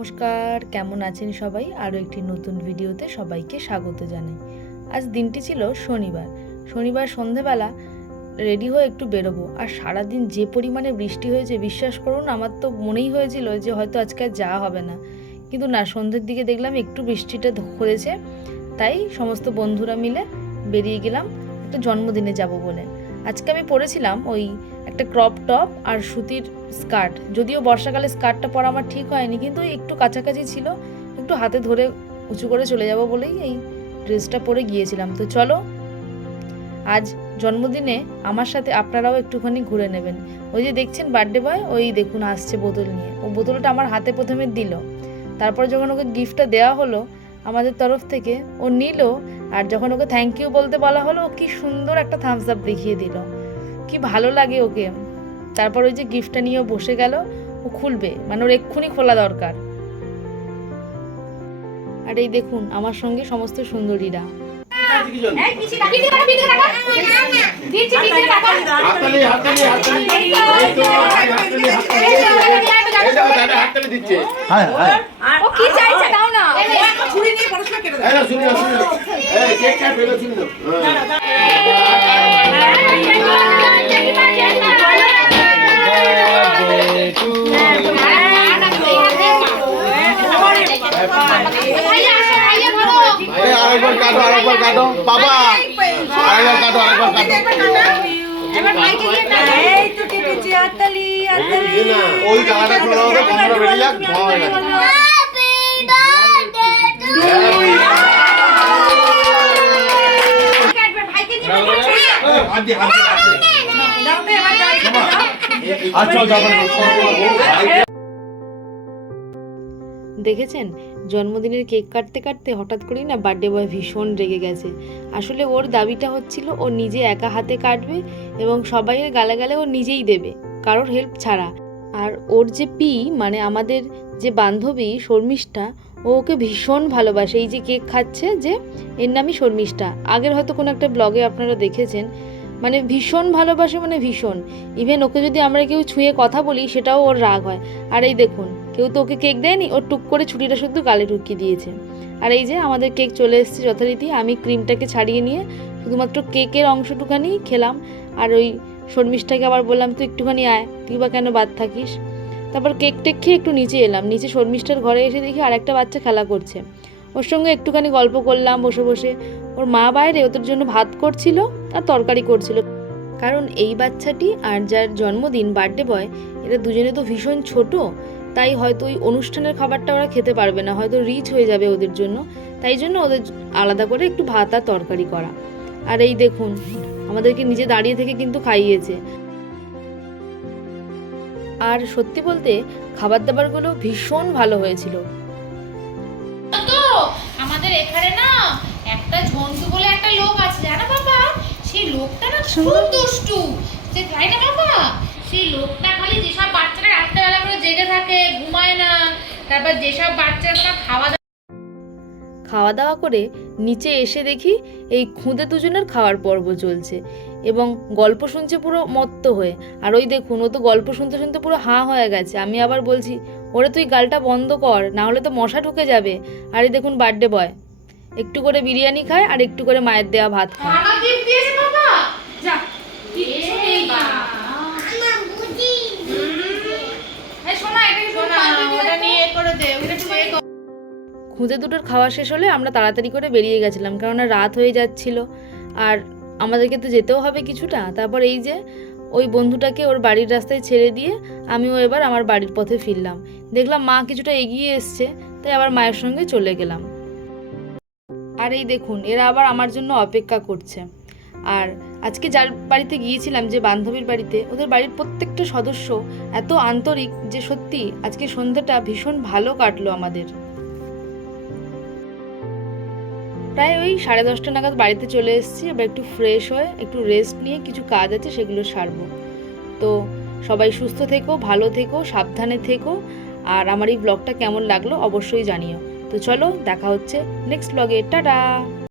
নমস্কার, কেমন আছেন সবাই? আরও একটি নতুন ভিডিওতে সবাইকে স্বাগত জানাই। আজ দিনটি ছিল শনিবার সন্ধেবেলা রেডি হয়ে একটু বেরোবো, আর সারাদিন যে পরিমাণে বৃষ্টি হয়েছে বিশ্বাস করুন, আমার তো মনেই হয়েছিল যে হয়তো আজকে আর যাওয়া হবে না, কিন্তু না, সন্ধ্যের দিকে দেখলাম একটু বৃষ্টিটা ধরেছে, তাই সমস্ত বন্ধুরা মিলে বেরিয়ে গেলাম একটা জন্মদিনে যাব বলে। আজকে আমি পরেছিলাম ওই একটা ক্রপ টপ আর সুতির স্কার্ট, যদিও বর্ষাকালে স্কার্টটা পরা আমার ঠিক হয়নি, কিন্তু একটু কাছাকাছি ছিল, একটু হাতে ধরে উঁচু করে চলে যাব বলেই এই ড্রেসটা পরে গিয়েছিলাম। তো চলো, আজ জন্মদিনে আমার সাথে আপনারাও একটুখানি ঘুরে নেবেন। ওই যে দেখছেন বার্থডে বয়, ওই দেখুন আসছে বোতল নিয়ে। ও বোতলটা আমার হাতে প্রথমে দিল, তারপর যখন ওকে গিফটটা দেওয়া হলো আমাদের তরফ থেকে, ও নিল, আর যখন ওকে থ্যাংক ইউ বলতে বলা হলো, ও কি সুন্দর একটা থামস আপ দেখিয়ে দিল, কি ভালো লাগে ওকে। তারপর ওই যে গিফটটা নিয়ে বসে গেল, ও খুলবে, মানে ওর এক্ষুনি খোলা দরকার। আর এই দেখুন আমার সঙ্গে সমস্ত সুন্দরীরা। আরেকবার কাটো বাবা, আরেকবার কাটো। ওই জায়গাটা খোলা হবে, বন্ধুরা বেরিয়ে যাক, ধোঁয়া হয়ে গেছে। দেখেছেন, জন্মদিনের কেক কাটতে কাটতে হঠাৎ করেই না বার্থডে বয় ভীষণ রেগে গেছে। আসলে ওর দাবিটা হচ্ছিল ও নিজে একা হাতে কাটবে এবং সবাইয়ের গালে গালে ও নিজেই দেবে, কারোর হেল্প ছাড়া। আর ওর যে মানে আমাদের যে বান্ধবী শর্মিষ্ঠা, ও ওকে ভীষণ ভালোবাসে। এই যে কেক খাচ্ছে, যে এর নামই শর্মিষ্ঠা, আগের হয়তো কোনো একটা ব্লগে আপনারা দেখেছেন, মানে ভীষণ ভালোবাসে, মানে ভীষণ। ইভেন ওকে যদি আমরা কেউ ছুঁয়ে কথা বলি সেটাও ওর রাগ হয়। আর এই দেখুন, কেউ তো ওকে কেক দেয়নি, ওর টুক করে ছুটিটা শুধু গালে ঢুকিয়ে দিয়েছে। আর এই যে আমাদের কেক চলে এসেছে যথারীতি। আমি ক্রিমটাকে ছাড়িয়ে নিয়ে শুধুমাত্র কেকের অংশটুখানি খেলাম, আর ওই শর্মিষ্ঠাকে আবার বললাম তুই একটুখানি আয়, তুই বা কেন বাদ থাকিস। তারপর কেক টেক খেয়ে একটু নিচে এলাম, নিচে শর্মিষ্ঠার ঘরে এসে দেখি আর একটা বাচ্চা খেলা করছে, ওর সঙ্গে একটুখানি গল্প করলাম বসে বসে। ওর মা বাইরে ওদের জন্য ভাত করছিল আর তরকারি করছিল, কারণ এই বাচ্চাটি আর যার জন্মদিন বার্থডে বয়, এরা দুজনে তো ভীষণ ছোট, তাই হয়তো ওই অনুষ্ঠানের খাবারটা ওরা খেতে পারবে না, হয়তো রিচ হয়ে যাবে ওদের জন্য, তাই জন্য ওদের আলাদা করে একটু ভাত আর তরকারি করা। আর এই দেখুন আমাদেরকে নিজে দাঁড়িয়ে থেকে কিন্তু খাইয়েছে। আর সত্যি বলতে খাবার দাবারগুলো ভীষণ ভালো হয়েছিল। আমাদের এখানে না একটা ঝন্টু বলে একটা লোক আছে, জানো বাবা? সেই লোকটা না খুব দুষ্টু, যে তাই না বাবা? সেই লোকটা খালি যেসব বাচ্চারা রাত্রেবেলা করে জেগে থাকে, ঘুমায় না, তারপর যেসব বাচ্চারা খাওয়া দাওয়া করে নিচে এসে দেখি এই খুদে দুজনের খাওয়ার পর্ব চলছে এবং গল্প শুনছে পুরো মত্ত হয়ে। আর ওই দেখুন, ও তো গল্প শুনতে শুনতে পুরো হাঁ হয়ে গেছে। আমি আবার বলছি ওরে তুই গালটা বন্ধ কর, না হলে তো মশা ঢুকে যাবে। আর এই দেখুন বার্থডে বয় একটু করে বিরিয়ানি খায় আর একটু করে মায়ের দেওয়া ভাত খায়। খুদে দুটোর খাওয়া শেষ হলে আমরা তাড়াতাড়ি করে বেরিয়ে গেছিলাম, কেননা রাত হয়ে যাচ্ছিল আর আমাদেরকে তো যেতেও হবে কিছুটা। তারপর এই যে ওই বন্ধুটাকে ওর বাড়ির রাস্তায় ছেড়ে দিয়ে আমিও এবার আমার বাড়ির পথে ফিরলাম। দেখলাম মা কিছুটা এগিয়ে এসছে, তাই আবার মায়ের সঙ্গে চলে গেলাম। আর এই দেখুন এরা আবার আমার জন্য অপেক্ষা করছে। আর আজকে যার বাড়িতে গিয়েছিলাম, যে বান্ধবীর বাড়িতে, ওদের বাড়ির প্রত্যেকটা সদস্য এত আন্তরিক যে সত্যি আজকে সন্ধ্যাটা ভীষণ ভালো কাটলো আমাদের। প্রায় ওই 10:30 নাগাদ বাড়িতে চলে এসেছি। এবার একটু ফ্রেশ হয়ে একটু রেস্ট নিয়ে কিছু কাজ আছে সেগুলো সারবো। তো সবাই সুস্থ থেকো, ভালো থেকো, সাবধানে থেকো, আর আমার এই ব্লগটা কেমন লাগলো অবশ্যই জানিও। তো চলো দেখা হচ্ছে নেক্সট ব্লগে। টাটা।